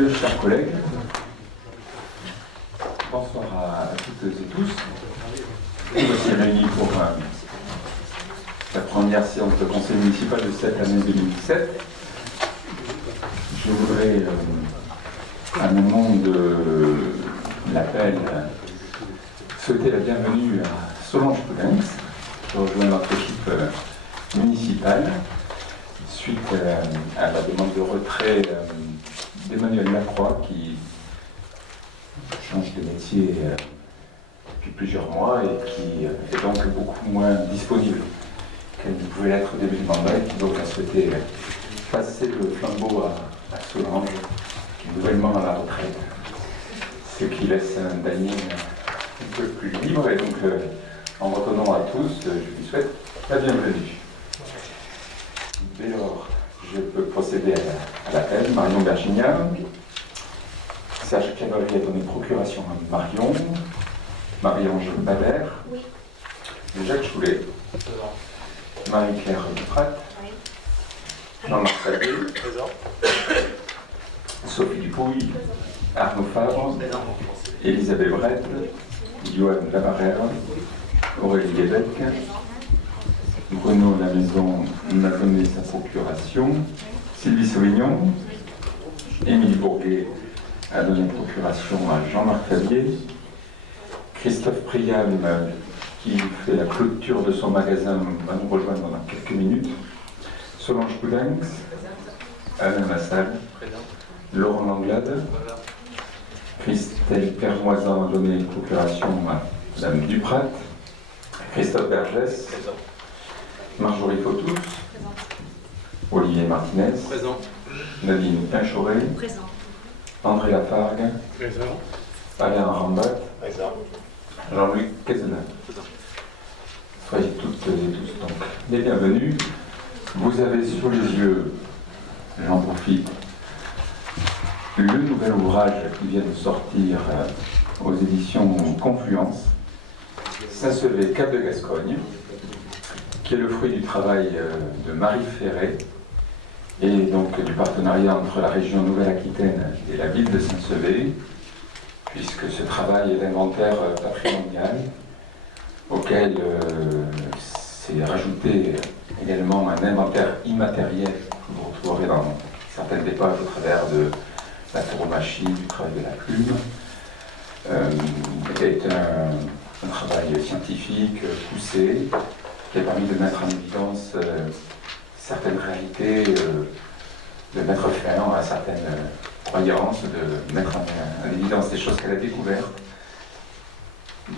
messieurs, chers collègues, bonsoir à toutes et tous. Nous voici réunis pour la première séance de conseil municipal de cette année 2017. Je voudrais, à moment de l'appel, souhaiter la bienvenue à Solange Poudens, qui rejoint notre équipe municipale, suite à la demande de retrait d'Emmanuel Lacroix, qui change de métier depuis plusieurs mois et qui est donc beaucoup moins disponible qu'elle ne pouvait l'être au début du mandat, et qui donc a souhaité passer le flambeau à Solange, qui est nouvellement à la retraite, ce qui laisse un Daniel un peu plus libre. Et donc, en retenant à tous, je lui souhaite la bienvenue. Dès lors, je peux procéder à l'appel. Marion Bergignan. Serge Cavalier a donné procuration à Marion. Marie-Ange Bader. Oui. Jacques Choulet. Marie-Claire Duprat. Oui. Jean-Marc Fabier. Présent. Sophie Dupouille. Arnaud Fabre. Elisabeth Brett. Johan Labarère. Aurélie Guébec. Bruno Lamaison m'a donné sa procuration. Sylvie Sauvignon. Émilie Bourguet a donné procuration à Jean-Marc Fabier. Christophe Priam, qui fait la clôture de son magasin, va nous rejoindre dans quelques minutes. Solange Poudens. Alain Massal. Laurent Langlade. Christelle Permoisin a donné procuration à Madame Duprat. Christophe Bergès. Marjorie Fautus. Olivier Martinez. Présent. Nadine Pinchoré. Présent. André Lafargue. Présent. Alain Rambat. Présent. Jean-Luc Queselin. Soyez toutes et tous donc les bienvenus. Vous avez sous les yeux, j'en profite, le nouvel ouvrage qui vient de sortir aux éditions Confluence, Saint-Sevé, Cap de Gascogne, qui est le fruit du travail de Marie Ferré et donc du partenariat entre la région Nouvelle-Aquitaine et la ville de Saint-Sevé, puisque ce travail est l'inventaire patrimonial auquel s'est rajouté également un inventaire immatériel que vous retrouverez dans certaines des pages au travers de la tauromachie, du travail de la plume, est un travail scientifique poussé qui a permis de mettre en évidence certaines réalités, de mettre fin à certaines croyances, de mettre en évidence des choses qu'elle a découvertes.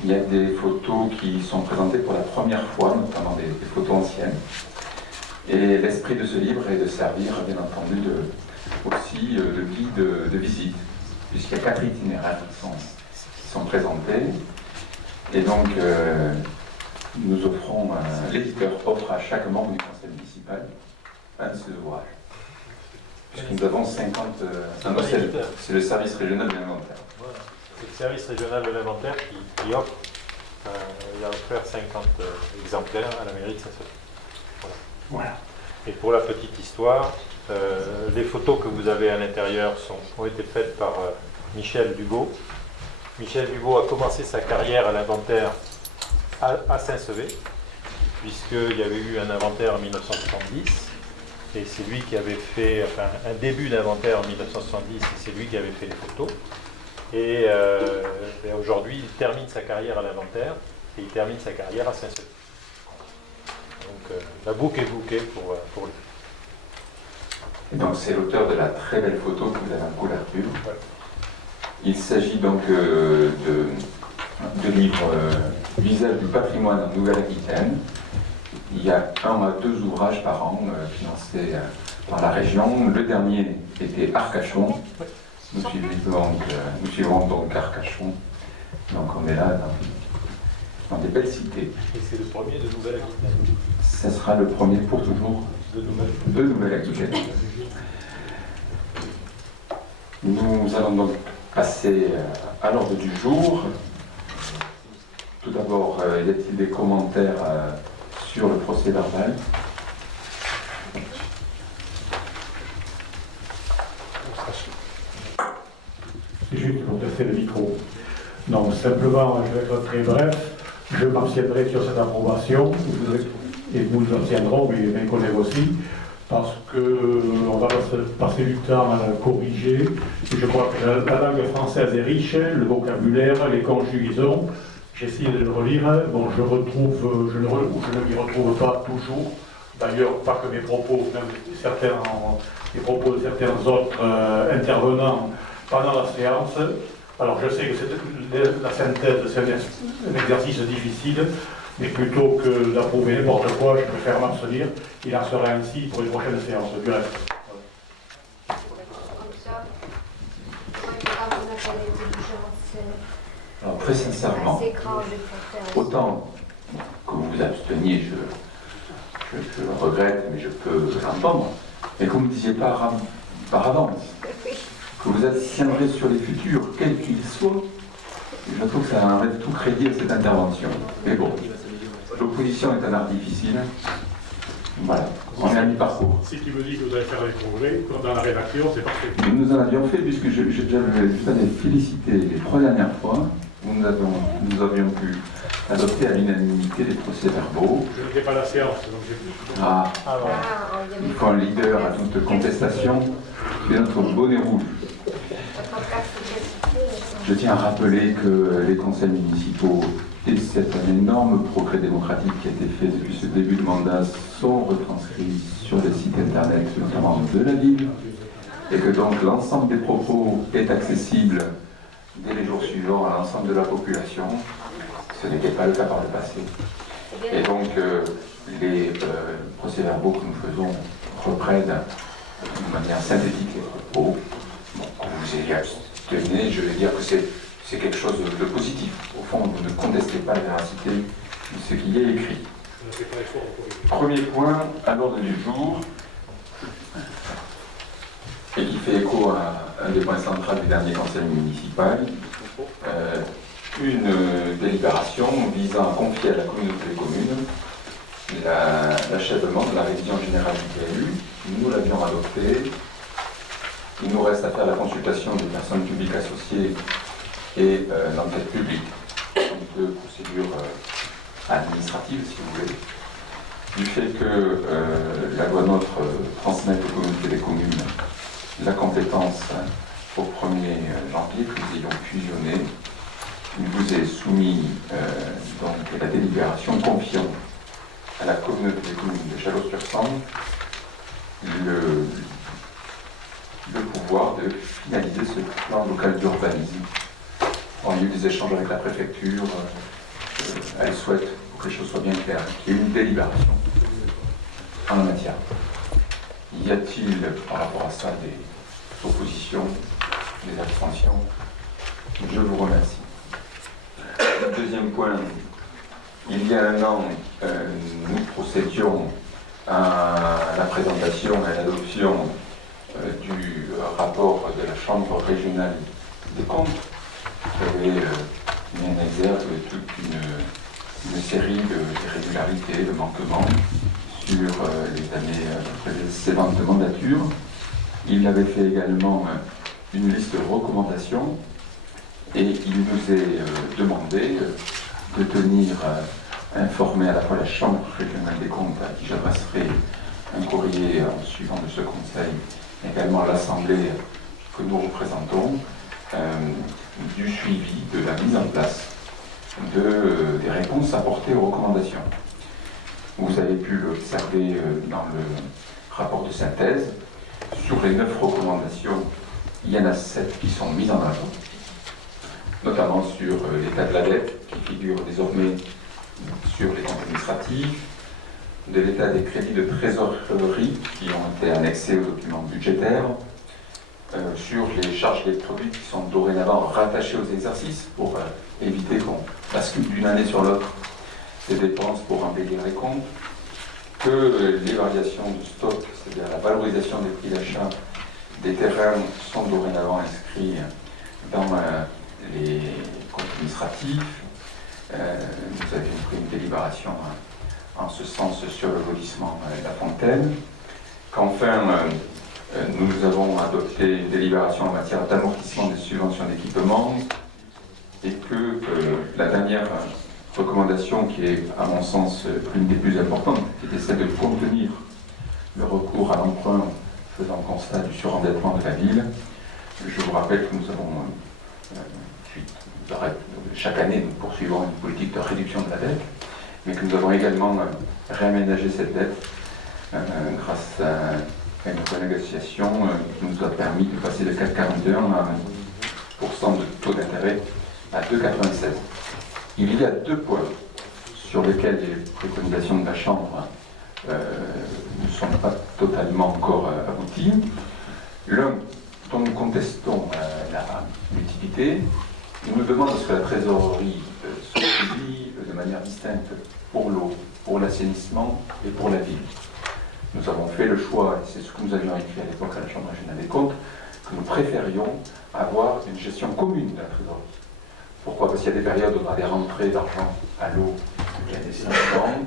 Il y a des photos qui sont présentées pour la première fois, notamment des photos anciennes. Et l'esprit de ce livre est de servir, bien entendu, aussi de guide de visite, puisqu'il y a 4 itinéraires qui sont présentés. Et donc, nous offrons, l'éditeur offre à chaque membre du conseil municipal un de ces ouvrages. Puisque nous avons 50... c'est le service régional de l'inventaire. Voilà. C'est le service régional de l'inventaire qui offre, il a offert 50 exemplaires à la mairie de Saint-Sevé. Voilà. Et pour la petite histoire, les photos que vous avez à l'intérieur ont été faites par Michel Dugaud. Michel Dugaud a commencé sa carrière à l'inventaire à Saint-Sevé, puisqu'il y avait eu un inventaire en 1970, et c'est lui qui avait fait, un début d'inventaire en 1970, et c'est lui qui avait fait les photos. Et aujourd'hui, il termine sa carrière à l'inventaire, et il termine sa carrière à Saint-Sevé. Donc la boucle est bouquée pour lui. Et donc c'est l'auteur de la très belle photo que vous avez en couverture. Ouais. Il s'agit donc de livres Visage du patrimoine en Nouvelle-Aquitaine. Il y a 1 à 2 ouvrages par an financés par la région. Le dernier était Arcachon. Nous suivons donc Arcachon. Donc on est là dans des belles cités. Et c'est le premier de Nouvelle-Aquitaine. Ce sera le premier pour toujours de Nouvelle-Aquitaine. Nous allons donc passer à l'ordre du jour. Tout d'abord, y a-t-il des commentaires sur le procès verbal? passer le micro. Donc simplement, je vais être très bref. Je m'abstiendrai sur cette approbation, et nous nous abstiendrons, mais mes collègues aussi, parce qu'on va passer du temps à la corriger. Et je crois que la langue française est riche, le vocabulaire, les conjugaisons. J'ai essayé de le relire. Bon, je ne m'y retrouve pas toujours. D'ailleurs, pas que mes propos, même les propos de certains autres intervenants pendant la séance. Alors, je sais que la synthèse, c'est un exercice difficile, mais plutôt que d'approuver n'importe quoi, je préfère m'abstenir. Il en sera ainsi pour les prochaines séances. Du reste. Alors, très sincèrement, autant que vous vous absteniez, je le regrette, mais je peux l'entendre, mais que vous ne me disiez pas par avance, que vous abstiendrez sur les futurs, quels qu'ils soient, je trouve que ça enlève tout crédit à cette intervention. Mais bon, l'opposition est un art difficile. Voilà, on est à mi-parcours. Si tu me dis que vous allez faire les progrès, dans la rédaction, c'est parfait. Nous en avions fait, puisque je t'avais félicité les 3 dernières fois. Nous avions pu adopter à l'unanimité les procès-verbaux. Je n'étais pas à la séance, donc j'ai... Il faut un leader à toute contestation. C'est notre bonnet rouge. Je tiens à rappeler que les conseils municipaux, et c'est un énorme progrès démocratique qui a été fait depuis ce début de mandat, sont retranscrits sur les sites internet, notamment de la ville, et que donc l'ensemble des propos est accessible dès les jours suivants à l'ensemble de la population. Ce n'était pas le cas par le passé. Et donc les procès-verbaux que nous faisons reprennent de manière synthétique les propos. Bon, quand vous ayez abstenu, je vais dire que c'est quelque chose de positif. Au fond, vous ne contestez pas la véracité de ce qui est écrit. Premier point à l'ordre du jour, et qui fait écho à un des points centraux du dernier conseil municipal, une délibération visant à confier à la communauté des communes l'achèvement de la révision générale du PLU. Nous l'avions adopté. Il nous reste à faire la consultation des personnes publiques associées et l'enquête publique. Deux procédures administratives, si vous voulez. Du fait que la loi NOTRe transmet aux communautés des communes la compétence au 1er janvier, que nous ayons fusionné, il vous est soumis donc la délibération confiant à la communauté des communes de Chalosse-sur-Sambre le pouvoir de finaliser ce plan local d'urbanisme. On a eu des échanges avec la préfecture, elle souhaite que les choses soient bien claires, qu'il y ait une délibération en la matière. Y a-t-il par rapport à ça des oppositions, des abstentions? Je vous remercie. Deuxième point, il y a un an, nous procédions à la présentation et à l'adoption du rapport de la Chambre régionale des comptes, qui avait mis en exergue toute une série d'irrégularités, de manquements sur les années précédentes de mandature. Il avait fait également une liste de recommandations et il nous est demandé de tenir informé à la fois la Chambre régionale des comptes, à qui j'adresserai un courrier en suivant de ce conseil, également l'Assemblée que nous représentons, du suivi de la mise en place des réponses apportées aux recommandations. Vous avez pu l'observer dans le rapport de synthèse. Sur les 9 recommandations, il y en a 7 qui sont mises en œuvre, notamment sur l'état de la dette, qui figure désormais sur les comptes administratifs, de l'état des crédits de trésorerie qui ont été annexés aux documents budgétaires, sur les charges des produits qui sont dorénavant rattachés aux exercices pour éviter qu'on bascule d'une année sur l'autre des dépenses pour embellir les comptes, que les variations de stock, c'est-à-dire la valorisation des prix d'achat des terrains, sont dorénavant inscrits dans les comptes administratifs. Nous avions pris une délibération en ce sens sur le lotissement La Fontaine. Qu'enfin, Nous avons adopté une délibération en matière d'amortissement des subventions d'équipement et que la dernière recommandation, qui est à mon sens l'une des plus importantes, qui était celle de contenir le recours à l'emprunt faisant constat du surendettement de la ville. Je vous rappelle que nous avons, chaque année, nous poursuivons une politique de réduction de la dette, mais que nous avons également réaménagé cette dette grâce à une renégociation qui nous a permis de passer de 4,41 à 1% de taux d'intérêt à 2,96. Il y a 2 points sur lesquels les préconisations de la Chambre ne sont pas totalement encore abouties. L'un dont nous contestons la l'utilité, il nous demande à ce que la trésorerie soit saisie de manière distincte pour l'eau, pour l'assainissement et pour la ville. Nous avons fait le choix, et c'est ce que nous avions écrit à l'époque à la Chambre régionale des comptes, que nous préférions avoir une gestion commune de la trésorerie. Pourquoi? Parce qu'il y a des périodes où on a des rentrées d'argent à l'eau, il y a des incidents,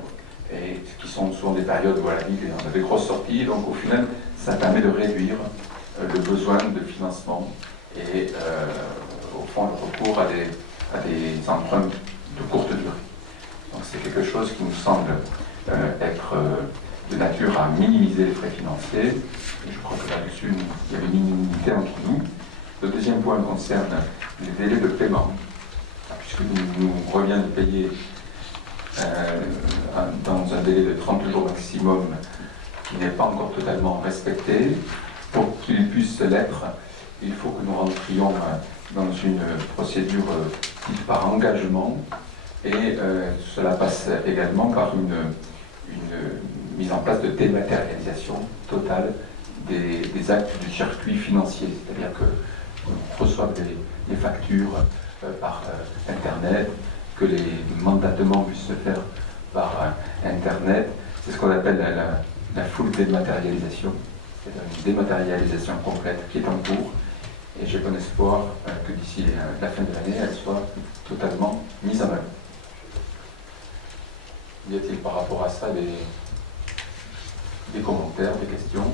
et qui sont souvent des périodes où la ville on a des grosses sorties, donc au final, ça permet de réduire le besoin de financement et au fond le recours à des emprunts de courte durée. Donc c'est quelque chose qui nous semble être de nature à minimiser les frais financiers. Et je crois que là-dessus, il y avait une unanimité entre nous. Le deuxième point concerne les délais de paiement, puisque nous revient de payer dans un délai de 30 jours maximum qui n'est pas encore totalement respecté. Pour qu'il puisse l'être, il faut que nous rentrions dans une procédure dite par engagement, et cela passe également par une mise en place de dématérialisation totale des actes du circuit financier, c'est-à-dire que on reçoive les factures par Internet, que les mandatements puissent se faire par Internet. C'est ce qu'on appelle la full dématérialisation, c'est-à-dire une dématérialisation complète qui est en cours, et j'ai bon espoir que d'ici la fin de l'année, elle soit totalement mise en œuvre. Y a-t-il par rapport à ça des commentaires, des questions?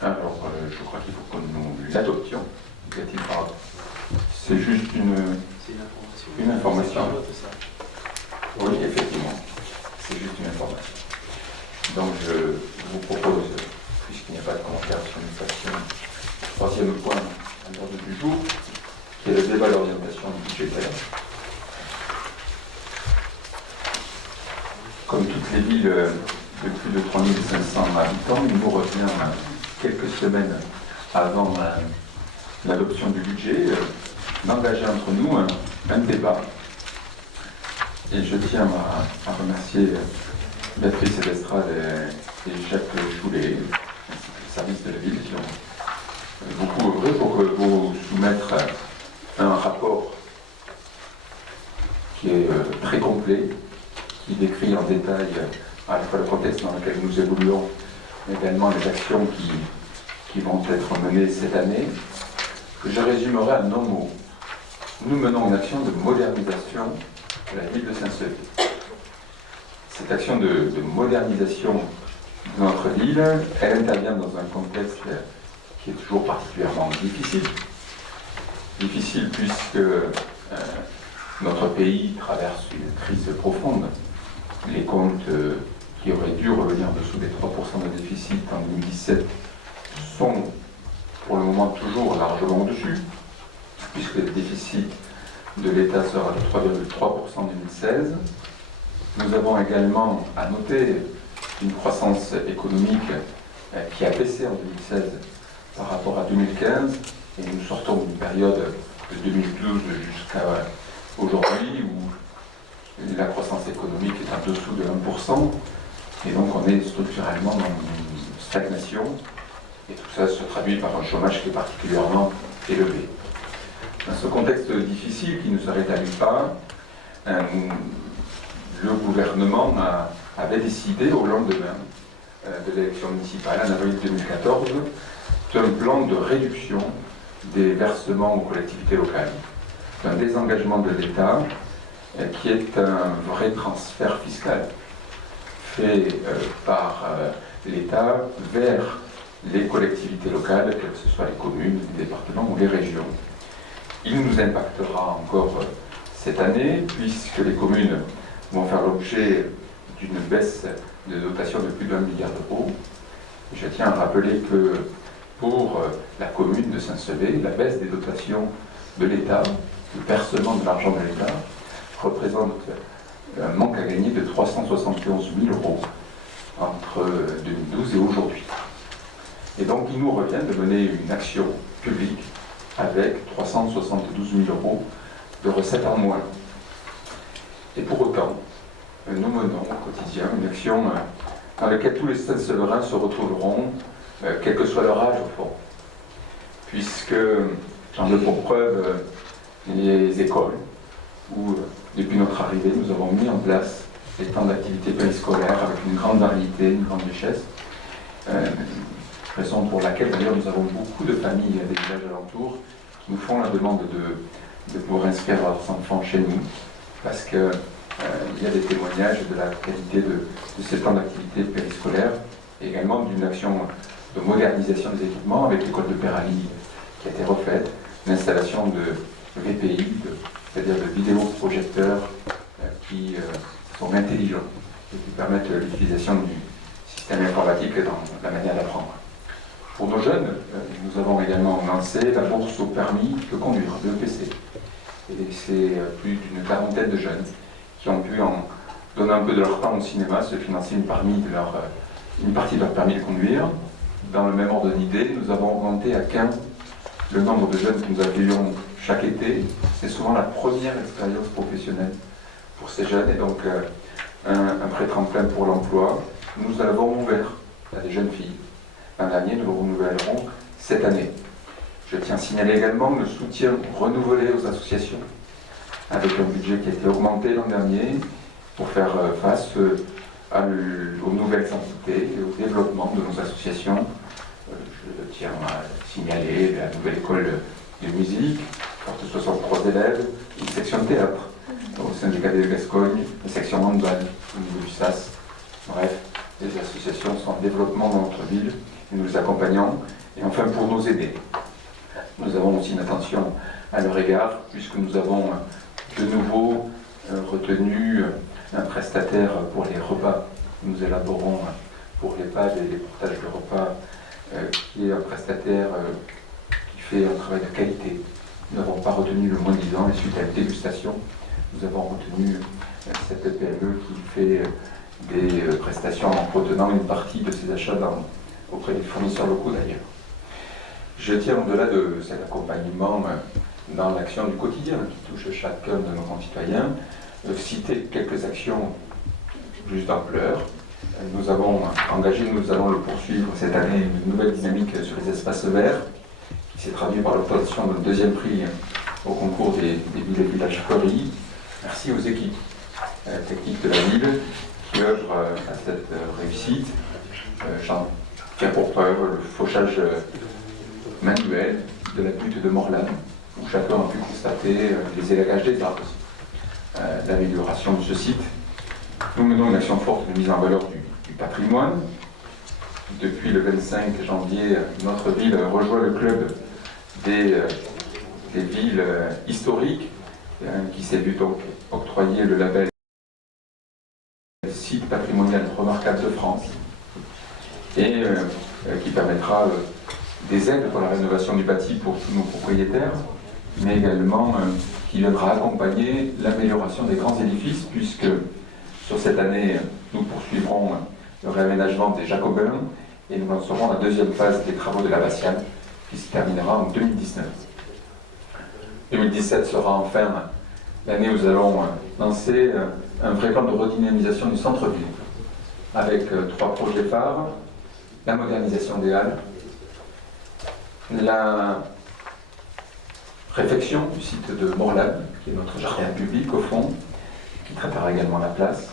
Alors, je crois qu'il faut que nous l'adoptions. Y a-t-il par rapport? C'est juste une information. Oui, effectivement. C'est juste une information. Donc, je vous propose, puisqu'il n'y a pas de commentaire sur une question, troisième point à l'ordre du jour, qui est le débat d'orientation budgétaire. Comme toutes les villes de plus de 3500 habitants, il nous revient quelques semaines avant l'adoption du budget d'engager entre nous un débat. Et je tiens à remercier Béatrice Edestrade et Jacques Choulet, ainsi que le service de la ville, qui ont beaucoup œuvré pour vous soumettre un rapport qui est très complet, qui décrit en détail à la fois le contexte dans lequel nous évoluons, mais également les actions qui vont être menées cette année, que je résumerai en un mot. Nous menons une action de modernisation de la ville de Saint-Sever. Cette action de modernisation de notre ville, elle intervient dans un contexte qui est toujours particulièrement difficile. Difficile puisque notre pays traverse une crise profonde. Les comptes qui auraient dû revenir en dessous des 3% de déficit en 2017 sont pour le moment toujours largement au-dessus, puisque le déficit de l'État sera de 3,3% en 2016. Nous avons également à noter une croissance économique qui a baissé en 2016 par rapport à 2015, et nous sortons d'une période de 2012 jusqu'à aujourd'hui où la croissance économique est en dessous de 1%, et donc on est structurellement dans une stagnation, et tout ça se traduit par un chômage qui est particulièrement élevé. Dans ce contexte difficile qui ne se rétablit pas, le gouvernement avait décidé au lendemain de l'élection municipale, en avril 2014, d'un plan de réduction des versements aux collectivités locales, un désengagement de l'État qui est un vrai transfert fiscal fait par l'État vers les collectivités locales, que ce soit les communes, les départements ou les régions. Il nous impactera encore cette année, puisque les communes vont faire l'objet d'une baisse de dotation de plus d'1 milliard d'euros. Je tiens à rappeler que pour la commune de Saint-Sevé, la baisse des dotations de l'État, le versement de l'argent de l'État, représente un manque à gagner de 371 000 euros entre 2012 et aujourd'hui. Et donc il nous revient de mener une action publique avec 372 000 euros de recettes en moins. Et pour autant, nous menons au quotidien une action dans laquelle tous les Saint-Sévérins se retrouveront, quel que soit leur âge au fond. Puisque j'en veux pour preuve les écoles, où depuis notre arrivée, nous avons mis en place des temps d'activité périscolaire avec une grande variété, une grande richesse. Raison pour laquelle d'ailleurs nous avons beaucoup de familles des villages alentours qui nous font la demande de pouvoir inscrire leurs enfants chez nous, parce qu'il y a des témoignages de la qualité de ces temps d'activité périscolaire, et également d'une action de modernisation des équipements avec l'école de Pérali qui a été refaite, l'installation de VPI, c'est-à-dire de vidéoprojecteurs qui sont intelligents et qui permettent l'utilisation du système informatique dans la manière d'apprendre. Pour nos jeunes, nous avons également lancé la bourse au permis de conduire, de l'EPC. Et c'est plus d'une quarantaine de jeunes qui ont pu, en donnant un peu de leur temps au cinéma, se financer une partie de leur permis de conduire. Dans le même ordre d'idée, nous avons augmenté à 15 le nombre de jeunes que nous accueillons chaque été. C'est souvent la première expérience professionnelle pour ces jeunes, et donc un prêt tremplin pour l'emploi. Nous l'avons ouvert à des jeunes filles. L'an dernier, nous le renouvellerons cette année. Je tiens à signaler également le soutien renouvelé aux associations, avec un budget qui a été augmenté l'an dernier pour faire face aux nouvelles entités et au développement de nos associations. Je tiens à signaler la nouvelle école de musique, porte 63 élèves, une section de théâtre au syndicat de Gascogne, une section handball au niveau du SAS. Bref, les associations sont en développement dans notre ville et nous les accompagnons. Et enfin, pour nous aider, nous avons aussi une attention à leur égard, puisque nous avons de nouveau retenu un prestataire pour les repas que nous élaborons pour l'EHPAD et les portages de repas, qui est un prestataire qui fait un travail de qualité. Nous n'avons pas retenu le moins disant, et suite à une dégustation, nous avons retenu cette PME qui fait des prestations en retenant une partie de ses achats auprès des fournisseurs locaux d'ailleurs. Je tiens, au-delà de cet accompagnement dans l'action du quotidien qui touche chacun de nos concitoyens, citer quelques actions plus d'ampleur. Nous avons engagé, nous allons le poursuivre cette année, une nouvelle dynamique sur les espaces verts, qui s'est traduit par l'obtention d'un deuxième prix au concours des villes et villages fleuris. Merci aux équipes techniques de la ville qui œuvrent à cette réussite. J'en tiens pour preuve le fauchage manuel de la butte de Morlagne, où chacun a pu constater les élagages des arbres, l'amélioration de ce site. Nous menons une action forte de mise en valeur du patrimoine. Depuis le 25 janvier, notre ville rejoint le club des villes historiques, qui s'est vu donc octroyer le label site patrimonial remarquable de France, et qui permettra des aides pour la rénovation du bâti pour tous nos propriétaires, mais également qui viendra accompagner l'amélioration des grands édifices, puisque sur cette année, nous poursuivrons le réaménagement des Jacobins et nous lancerons la deuxième phase des travaux de l'abbatiale qui se terminera en 2019. 2017 sera enfin l'année où nous allons lancer un vrai plan de redynamisation du centre-ville avec 3 projets phares: la modernisation des halles, la réfection du site de Morlagne, qui est notre jardin public au fond, qui traitera également la place,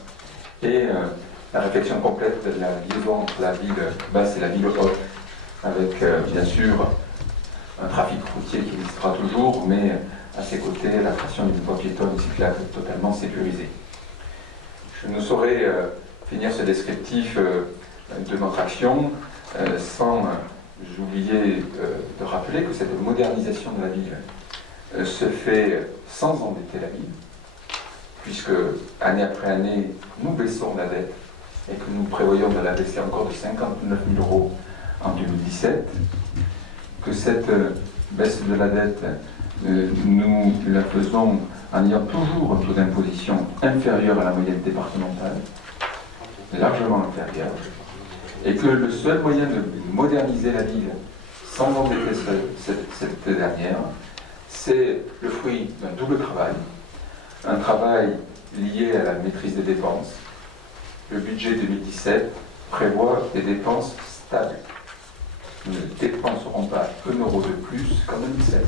et la réflexion complète de la liaison entre la ville basse et la ville haute, avec bien sûr un trafic routier qui existera toujours, mais à ses côtés, la création d'une voie piétonne et cyclable totalement sécurisée. Je ne saurais finir ce descriptif de notre action sans oublier de rappeler que cette modernisation de la ville se fait sans endetter la ville, puisque année après année, nous baissons la dette et que nous prévoyons de la baisser encore de 59 000 euros en 2017, que cette baisse de la dette, nous la faisons en ayant toujours un taux d'imposition inférieur à la moyenne départementale, largement inférieur, et que le seul moyen de moderniser la ville sans endetter cette dernière, c'est le fruit d'un double travail, un travail lié à la maîtrise des dépenses. Le budget 2017 prévoit des dépenses stables. Nous ne dépenserons pas un euro de plus qu'en 2016.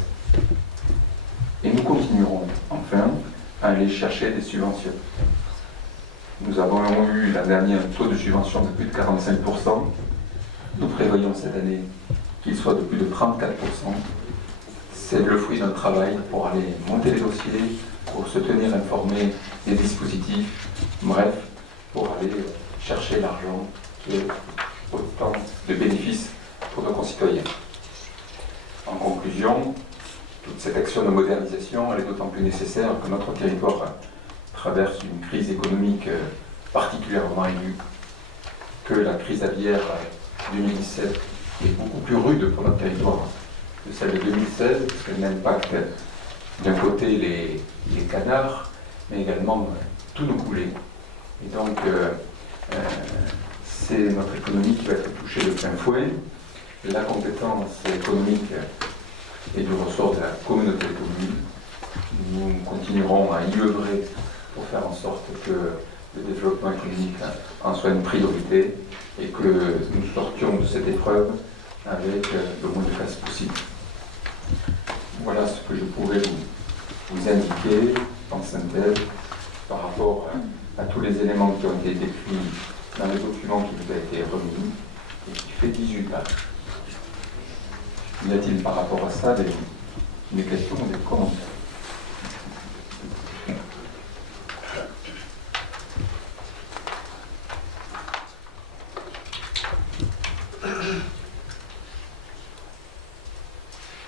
Et nous continuerons enfin à aller chercher des subventions. Nous avons eu l'année dernière un taux de subvention de plus de 45%. Nous prévoyons cette année qu'il soit de plus de 34%. C'est le fruit d'un travail pour aller monter les dossiers, pour se tenir informé des dispositifs, bref, pour aller chercher l'argent qui est autant de bénéfices pour nos concitoyens. En conclusion, toute cette action de modernisation, elle est d'autant plus nécessaire que notre territoire traverse une crise économique particulièrement aiguë, que la crise aviaire 2017 est beaucoup plus rude pour notre territoire que celle de 2016, parce qu'elle impacte d'un côté les canards, mais également tous nos coulées. Et donc, c'est notre économie qui va être touchée de plein fouet. La compétence économique est du ressort de la communauté de communes. Nous continuerons à y œuvrer pour faire en sorte que le développement économique en soit une priorité et que nous sortions de cette épreuve avec le moins de casse possible. Voilà ce que je pourrais vous indiquer en synthèse par rapport à tous les éléments qui ont été décrits dans le document qui vous a été remis et qui fait 18 pages. Y a-t-il par rapport à ça des questions ou des commentaires?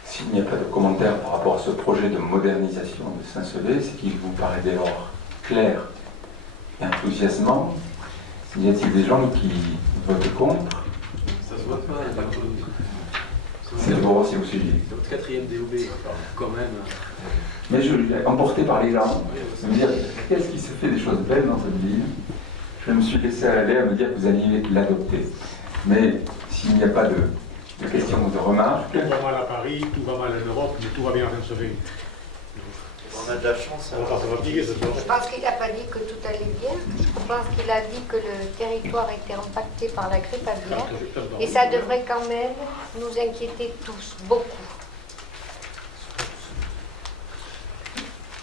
S'il n'y a pas de commentaires par rapport à ce projet de modernisation de Saint-Sevé, c'est qu'il vous paraît dès lors clair et enthousiasmant. Y a-t-il des gens qui votent contre? Ça se voit pas, C'est bon si vous suivez. c'est votre quatrième DOB, quand même. Mais je l'ai emporté par les gens, de me dire qu'est-ce qui se fait des choses belles dans cette ville. Je me suis laissé aller à me dire que vous alliez l'adopter. Mais s'il n'y a pas de questions ou de remarques. Tout va mal à Paris, tout va mal en Europe, mais tout va bien à Saint-Sevé. On a de la chance. On va se fatiguer ce soir. Je pense qu'il n'a pas dit que tout allait bien. Je pense qu'il a dit que le territoire était impacté par la grippe aviaire. Et ça devrait quand même nous inquiéter tous, beaucoup.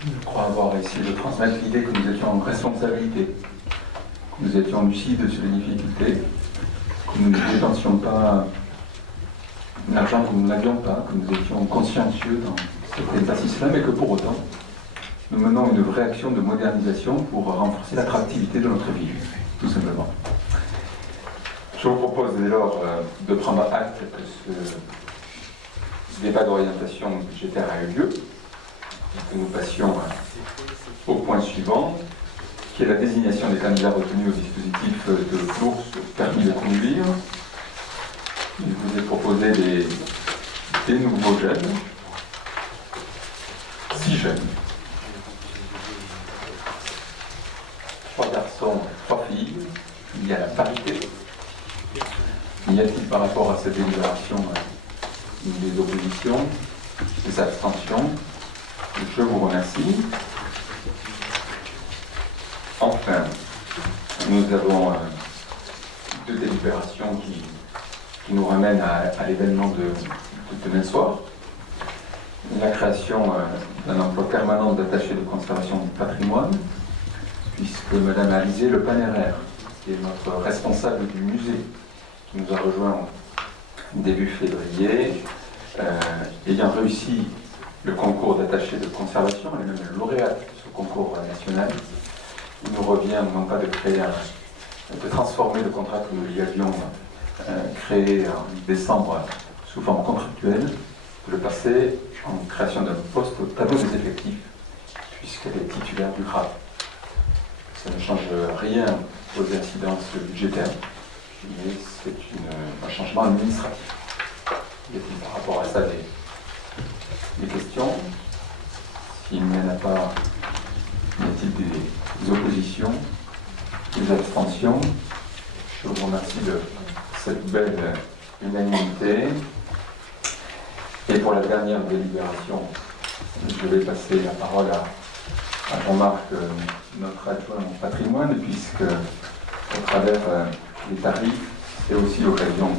Je crois avoir réussi de transmettre l'idée que nous étions en responsabilité, que nous étions lucides sur les difficultés, que nous ne dépensions pas l'argent que nous n'avions pas, que nous étions consciencieux dans cet exercice-là, mais que pour autant, nous menons une vraie action de modernisation pour renforcer l'attractivité de notre ville, tout simplement. Je vous propose dès lors de prendre acte que ce débat d'orientation budgétaire a eu lieu, et que nous passions au point suivant, qui est la désignation des candidats retenus au dispositif de bourse permis de conduire. Il vous est proposé des nouveaux jeunes, 6 jeunes. 3 garçons, 3 filles. Il y a la parité. Y a-t-il par rapport à cette délibération des oppositions, des abstentions? Je vous remercie. Enfin, nous avons 2 délibérations qui nous ramènent à l'événement de demain soir. La création d'un emploi permanent d'attaché de conservation du patrimoine, puisque Madame Alizé Le Panéraire, qui est notre responsable du musée, qui nous a rejoint début février, ayant réussi le concours d'attaché de conservation, elle est même lauréate de ce concours national, il nous revient non pas de transformer le contrat que nous lui avions créé en décembre sous forme contractuelle, de le passer en création d'un poste au tableau des effectifs, puisqu'elle est titulaire du grade. Ça ne change rien aux incidences budgétaires, mais c'est un changement administratif. Y a-t-il par rapport à ça des questions? S'il n'y en a pas, y a-t-il des oppositions, des abstentions? Je vous remercie de cette belle unanimité. Et pour la dernière délibération, je vais passer la parole à Jean-Marc, notre adjoint au patrimoine, puisque au travers des tarifs, c'est aussi l'occasion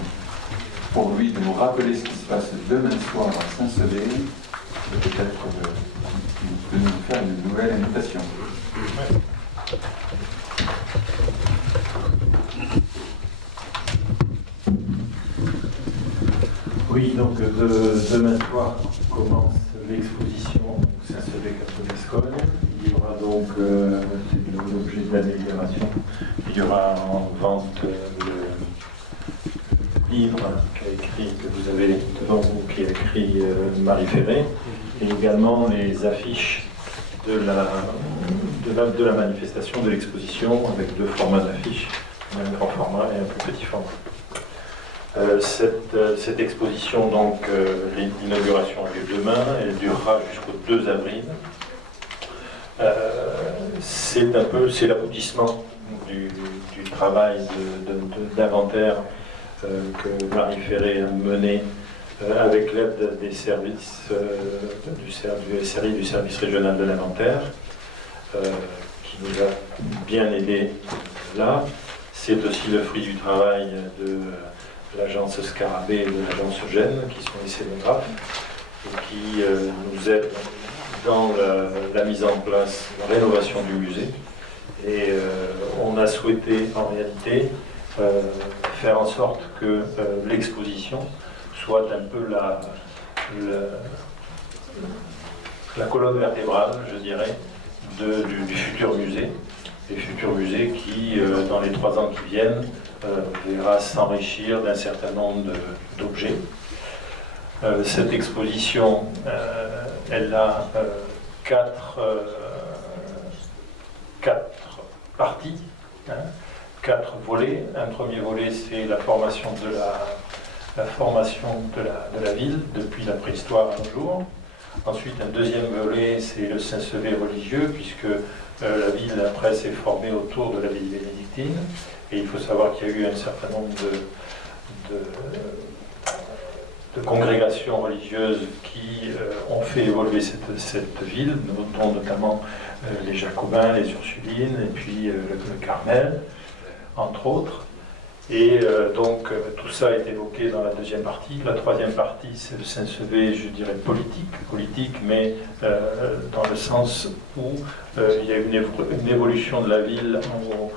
pour lui de nous rappeler ce qui se passe demain soir à Saint-Sevé, et peut-être de nous faire une nouvelle invitation. Oui, donc demain soir commence l'exposition Saint-Sevé Catholique. Il y aura donc, c'est l'objet de la délibération, il y aura en vente le livre que vous avez devant vous, qui a écrit Marie Ferré, et également les affiches de la manifestation, de l'exposition, avec deux formats d'affiches, un grand format et un plus petit format. Cette exposition, donc, l'inauguration a lieu demain, elle durera jusqu'au 2 avril. C'est l'aboutissement du travail d'inventaire que Marie Ferré a mené avec l'aide des services du service régional de l'inventaire, qui nous a bien aidés là. C'est aussi le fruit du travail de l'agence Scarabée et de l'agence Eugène, qui sont les scénographes, et qui nous aident dans la mise en place, la rénovation du musée. Et on a souhaité, en réalité, faire en sorte que l'exposition soit un peu la colonne vertébrale, je dirais, du futur musée. Et futur musée qui, dans les 3 ans qui viennent, verra s'enrichir d'un certain nombre d'objets. Cette exposition, elle a 4 parties, 4 volets. Un premier volet, c'est la formation de la ville depuis la préhistoire à nos jours. Ensuite, un deuxième volet, c'est le Saint-Sevé religieux, puisque la ville, après, s'est formée autour de la ville bénédictine. Et il faut savoir qu'il y a eu un certain nombre de congrégations religieuses qui ont fait évoluer cette ville, dont notamment les Jacobins, les Ursulines, et puis le Carmel, entre autres. Et donc tout ça est évoqué dans la deuxième partie. La troisième partie, c'est le Saint-Sevé, je dirais politique, mais dans le sens où il y a une évolution de la ville au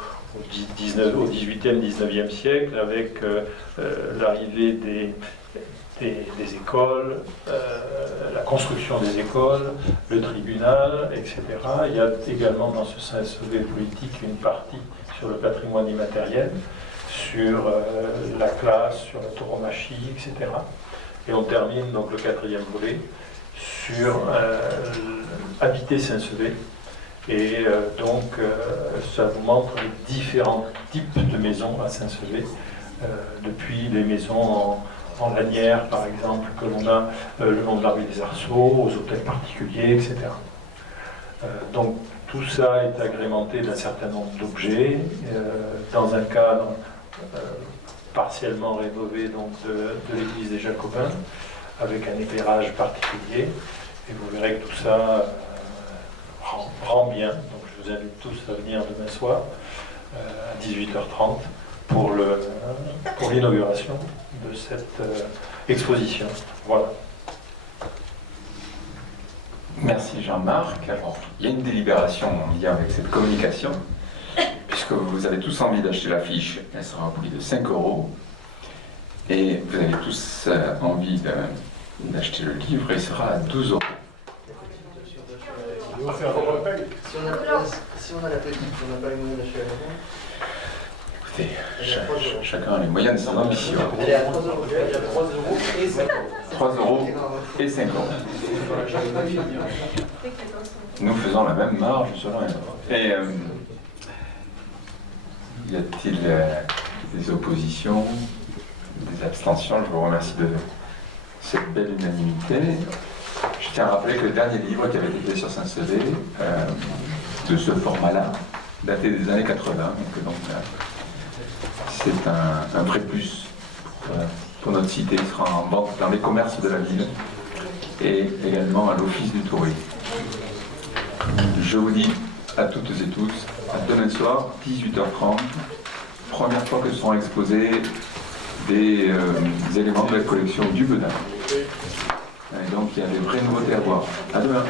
18e, 19e siècle, avec l'arrivée des écoles, la construction des écoles, le tribunal, etc. Il y a également dans ce Saint-Sevé politique une partie sur le patrimoine immatériel, sur la classe, sur la tauromachie, etc. Et on termine donc le 4e volet sur habiter Saint-Sevé. Et donc ça vous montre les différents types de maisons à Saint-Sevé, depuis les maisons en lanière, par exemple, que l'on a le long de la rue des Arceaux, aux hôtels particuliers, etc. Donc tout ça est agrémenté d'un certain nombre d'objets, dans un cadre partiellement rénové donc, de l'église des Jacobins, avec un éclairage particulier. Et vous verrez que tout ça rend bien. Donc je vous invite tous à venir demain soir à 18h30 pour l'inauguration de cette exposition. Voilà. Merci Jean-Marc. Alors, il y a une délibération en lien avec cette communication, puisque vous avez tous envie d'acheter l'affiche, elle sera au prix de 5 €, et vous avez tous envie d'acheter le livre et sera à 12 €. Si on a la petite, on n'a pas les moyens d'acheter la maison. Écoutez, chacun a les moyens de son ambition. Elle est à 3 €. Elle est à 3 € et 5 €. 3 € et 5 €. Nous faisons la même marge sur la même. Et y a-t-il des oppositions, des abstentions? Je vous remercie de cette belle unanimité. Je tiens à rappeler que le dernier livre qui avait été fait sur Saint-Sevé, de ce format-là, daté des années 80. Donc c'est un prépuce pour notre cité. Il sera en vente dans les commerces de la ville et également à l'Office du tourisme. Je vous dis à toutes et tous, à demain soir, 18h30, première fois que seront exposés des éléments de la collection du Bedin. Et donc il y a des vraies nouveautés à voir. À demain.